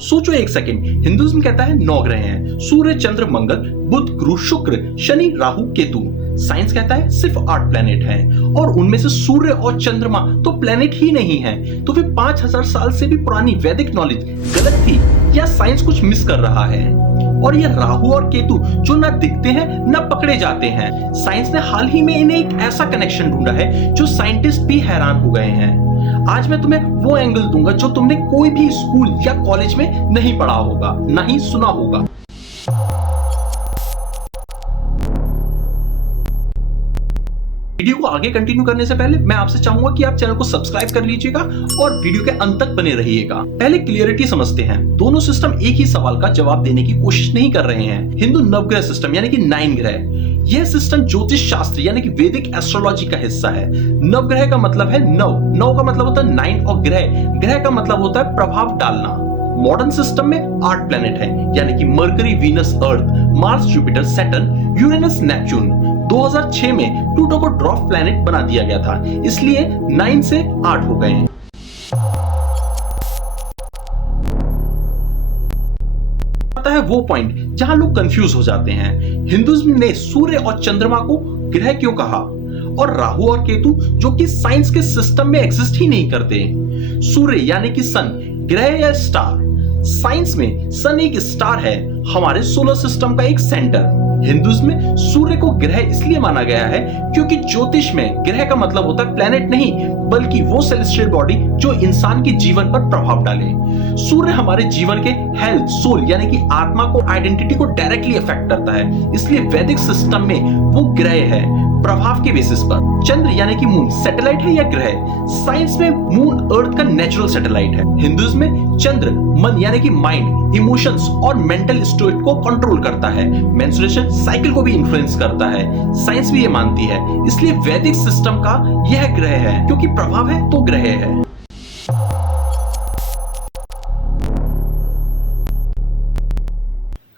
सोचो एक second, Hinduism कहता है 9 ग्रह हैं, सूर्य, चंद्र, मंगल, बुध, गुरु, शुक्र, शनि, राहु, केतु। साइंस कहता है सिर्फ 8 प्लेनेट हैं और उनमें से सूर्य और चंद्रमा तो प्लेनेट ही नहीं है। तो फिर 5000 साल से भी पुरानी वैदिक नॉलेज गलत थी या साइंस कुछ मिस कर रहा है? और ये राहु और केतु जो ना दिखते हैं ना पकड़े जाते हैं, साइंस ने हाल ही में इन्हें एक ऐसा कनेक्शन ढूंढा है जो साइंटिस्ट भी हैरान हो गए हैं। आज मैं तुम्हें वो एंगल दूंगा जो तुमने कोई भी स्कूल या कॉलेज में नहीं पढ़ा होगा, ना ही सुना होगा। वीडियो को आगे कंटिन्यू करने से पहले मैं आपसे चाहूंगा कि आप चैनल को सब्सक्राइब कर लीजिएगा और वीडियो के अंत तक बने रहिएगा। पहले क्लियरिटी समझते हैं। दोनों सिस्टम एक ही सवाल का जवाब देने की कोशिश नहीं कर रहे हैं। हिंदू नवग्रह सिस्टम यानी कि 9 ग्रह, यह सिस्टम ज्योतिष शास्त्र यानी कि वैदिक एस्ट्रोलॉजी का हिस्सा है। नवग्रह का मतलब है नौ का मतलब होता है 9 और ग्रह का मतलब होता है प्रभाव डालना। मॉडर्न सिस्टम में 8 प्लेनेट हैं यानी कि Mercury, Venus, Earth, Mars, Jupiter, Saturn, Uranus, Neptune. 2006 में प्लूटो को ड्वार्फ प्लेनेट बना दिया गया था, इसलिए 9 से 8 हो गए हैं। आता है वो पॉइंट जहां लोग कंफ्यूज हो जाते हैं। हिंदुइज्म ने सूर्य और चंद्रमा को ग्रह क्यों कहा, और राहु और केतु जो कि साइंस के सिस्टम में एग्जिस्ट ही नहीं करते। सूर्य यानी कि सन, ग्रह या स्टार। साइंस में सन एक स्टार है, हमारे सोलर सिस्टम का एक सेंटर। हिंदुइज्म में सूर्य को ग्रह इसलिए माना गया है क्योंकि ज्योतिष में ग्रह का मतलब होता है प्लेनेट नहीं, बल्कि वो सेलेस्टियल बॉडी जो इंसान के जीवन पर प्रभाव डाले। सूर्य हमारे जीवन के हेल्थ, सोल यानी कि आत्मा को, आइडेंटिटी को डायरेक्टली अफेक्ट करता है, इसलिए वैदिक सिस्टम में वो ग्रह है प्रभाव के बेसिस पर। चंद्र यानी कि मून सैटेलाइट है या ग्रह? साइंस में मून अर्थ का नेचुरल सैटेलाइट है। हिंदुइज्म में चंद्र मन यानी कि माइंड, इमोशंस और मेंटल स्टेट को कंट्रोल करता है, मेंस्ट्रुएशन साइकिल को भी इन्फ्लुएंस करता है। साइंस भी ये मानती है, इसलिए वैदिक सिस्टम का यह ग्रह है, क्योंकि प्रभाव है तो ग्रह है।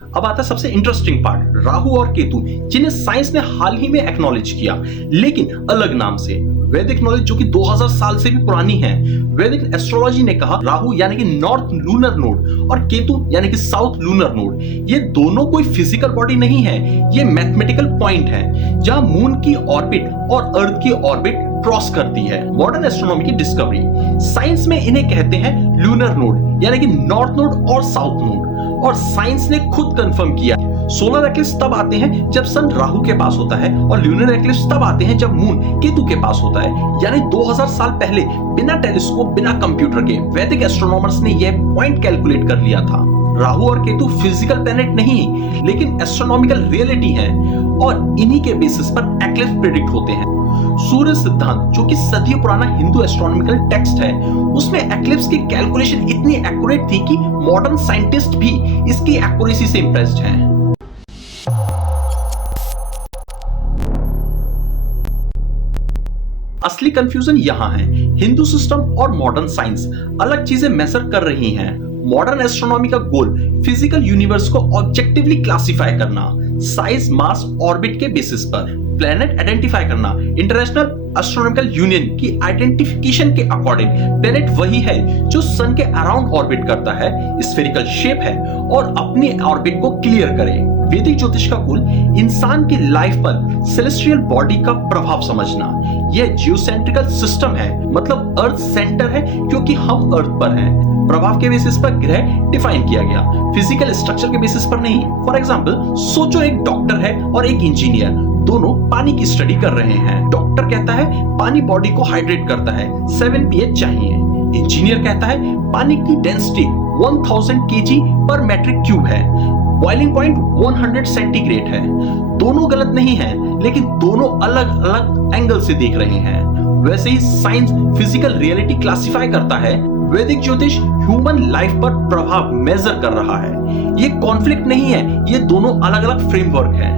अब आता है सबसे इंटरेस्टिंग पार्ट, राहु और केतु, जिन्हें साइंस ने हाल ही में एक्नॉलेज किया, लेकिन अलग नाम से। वैदिक नॉलेज जो कि 2000 साल से भी पुरानी है। वैदिक एस्ट्रोलॉजी ने कहा राहु यानी कि नॉर्थ लूनर नोड और केतु यानी कि साउथ लूनर नोड, ये दोनों कोई फिजिकल बॉडी नहीं है, ये मैथमेटिकल पॉइंट है जहां मून की ऑर्बिट और अर्थ की ऑर्बिट क्रॉस करती है। मॉडर्न एस्ट्रोनॉमी की डिस्कवरी, साइंस में इन्हें कहते हैं लूनर नोड यानी कि नॉर्थ नोड और साउथ नोड, और साइंस ने खुद कंफर्म किया। सोलर एक्लिप्स तब आते हैं जब सन राहु के पास होता है और ल्यूनर एक्लिप्स तब आते हैं जब मून केतु के पास होता है। यानी 2000 साल पहले बिना टेलीस्कोप, बिना कंप्यूटर के वैदिक एस्ट्रोनॉमर्स ने यह पॉइंट कैलकुलेट कर लिया था। राहु और केतु फिजिकल प्लैनेट नहीं, लेकिन एस्ट्रोनॉमिकल रियलिटी है और इन्हीं के बेसिस पर एक्लिप्स प्रेडिक्ट होते हैं। सूर्य सिद्धांत जो कि सदियों पुराना हिंदू एस्ट्रोनॉमिकल टेक्स्ट है, उसमें एक्लिप्स की कैलकुलेशन इतनी एक्यूरेट थी कि मॉडर्न साइंटिस्ट भी इसकी एक्यूरेसी से इंप्रेस्ड हैं। असली कंफ्यूजन यहां है, हिंदू सिस्टम और मॉडर्न साइंस अलग चीजें मेजर कर रही हैं। मॉडर्न एस्ट्रोनॉमी का गोल फिजिकल यूनिवर्स को ऑब्जेक्टिवली क्लासिफाई करना, साइज, मास, ऑर्बिट के बेसिस पर प्लेनेट आइडेंटिफाई करना। इंटरनेशनल एस्ट्रोनॉमिकल यूनियन की आइडेंटिफिकेशन के अकॉर्डिंग प्लेनेट वही है जो सन के अराउंड ऑर्बिट करता है, स्फेरिकल शेप है और अपनी ऑर्बिट को क्लियर करे। वैदिक ज्योतिष का गोल इंसान की लाइफ पर सेलेस्टियल बॉडी का प्रभाव समझना। यह जियोसेंट्रिकल सिस्टम है, मतलब अर्थ सेंटर है क्योंकि हम अर्थ पर हैं। प्रभाव के बेसिस पर ग्रह डिफाइन किया गया, फिजिकल स्ट्रक्चर के बेसिस पर नहीं। फॉर एग्जांपल, सोचो एक डॉक्टर है और एक इंजीनियर, दोनों पानी की स्टडी कर रहे हैं। डॉक्टर कहता है पानी बॉडी को हाइड्रेट करता है, 7 pH चाहिए। इंजीनियर कहता है पानी की डेंसिटी 1000 kg पर मेट्रिक क्यूब है, बॉइलिंग पॉइंट 100 सेंटीग्रेड है। दोनों गलत नहीं है, लेकिन दोनों अलग अलग एंगल से देख रहे हैं। वैसे ही साइंस फिजिकल रियलिटी क्लासिफाई करता है, वैदिक ज्योतिष ह्यूमन लाइफ पर प्रभाव मेजर कर रहा है। ये कॉन्फ्लिक्ट नहीं है, ये दोनों अलग अलग फ्रेमवर्क हैं।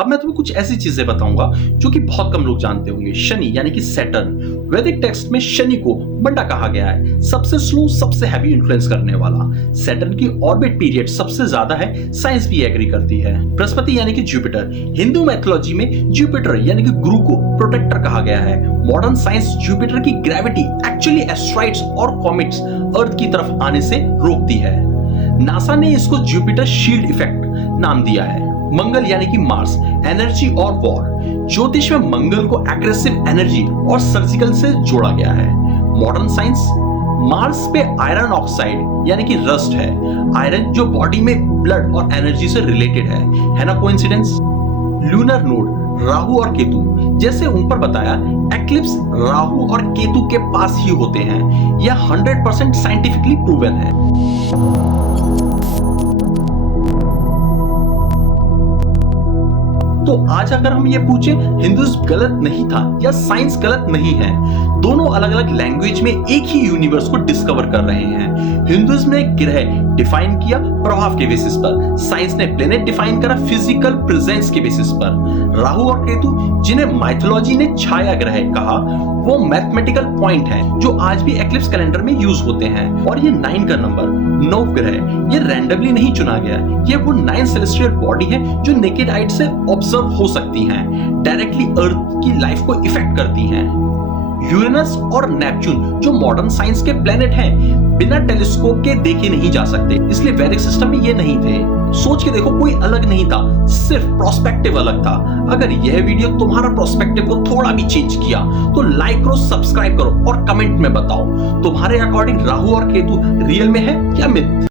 अब मैं तुम्हें कुछ ऐसी चीजें बताऊंगा जो कि बहुत कम लोग जानते होंगे। शनि यानी कि सैटर्न, वैदिक टेक्स्ट में शनि को मंडा कहा गया है, सबसे स्लो, सबसे हैवी इन्फ्लुएंस करने वाला। सैटर्न की ऑर्बिट पीरियड सबसे ज्यादा है, साइंस भी एग्री करती है। बृहस्पति यानी कि जुपिटर, हिंदू मैथोलॉजी में जुपिटर यानी कि गुरु को प्रोटेक्टर कहा गया है। मॉडर्न साइंस जुपिटर की ग्रेविटी एक्चुअली एस्ट्रॉइड्स और कॉमेट्स अर्थ की तरफ आने से रोकती है। नासा ने इसको जुपिटर शील्ड इफेक्ट नाम दिया है। मंगल यानी कि मार्स, एनर्जी और वॉर, ज्योतिष में मंगल को एग्रेसिव एनर्जी और सर्जिकल से जोड़ा गया है। मॉडर्न साइंस, मार्स पे आयरन ऑक्साइड यानी कि रस्ट है, आयरन जो बॉडी में ब्लड और एनर्जी से रिलेटेड है ना कोइंसिडेंस। लूनर नोड, राहु और केतु, जैसे ऊपर बताया, एक्लिप्स राहु और केतु के पास ही होते हैं। यह 100% साइंटिफिकली प्रूवन है। तो आज अगर हम ये पूछे हिंदुइज्म गलत नहीं था या साइंस गलत नहीं है, दोनों अलग अलग लैंग्वेज में एक ही यूनिवर्स को डिस्कवर कर रहे हैं। हिंदुइज्म ने ग्रह डिफाइन किया प्रभाव के बेसिस पर, साइंस ने प्लेनेट डिफाइन करा फिजिकल प्रेजेंस के बेसिस पर। राहु और केतु, जिन्हें माइथोलॉजी ने छाया ग्रह कहा, वो मैथमेटिकल पॉइंट है जो आज भी एक्लिप्स कैलेंडर में यूज होते हैं। और ये 9 का नंबर, 9 ग्रह, ये रैंडमली नहीं चुना गया, ये वो 9 सेलेस्टियल बॉडी है जो नेकेड आइट से ऑब्जर्व हो सकती हैं, डायरेक्टली अर्थ की लाइफ को इफेक्ट करती हैं। यूरेनस और नेपच्यून जो मॉडर्न साइंस के प्लेनेट हैं, बिना टेलीस्कोप के देखे नहीं जा सकते, इसलिए वैदिक सिस्टम में ये नहीं थे। सोच के देखो, कोई अलग नहीं था, सिर्फ प्रोस्पेक्टिव अलग था। अगर यह वीडियो तुम्हारा प्रोस्पेक्टिव को थोड़ा भी चेंज किया तो लाइक करो, सब्सक्राइब करो और कमेंट में बताओ तुम्हारे अकॉर्डिंग राहु और केतु रियल में है या मिथ।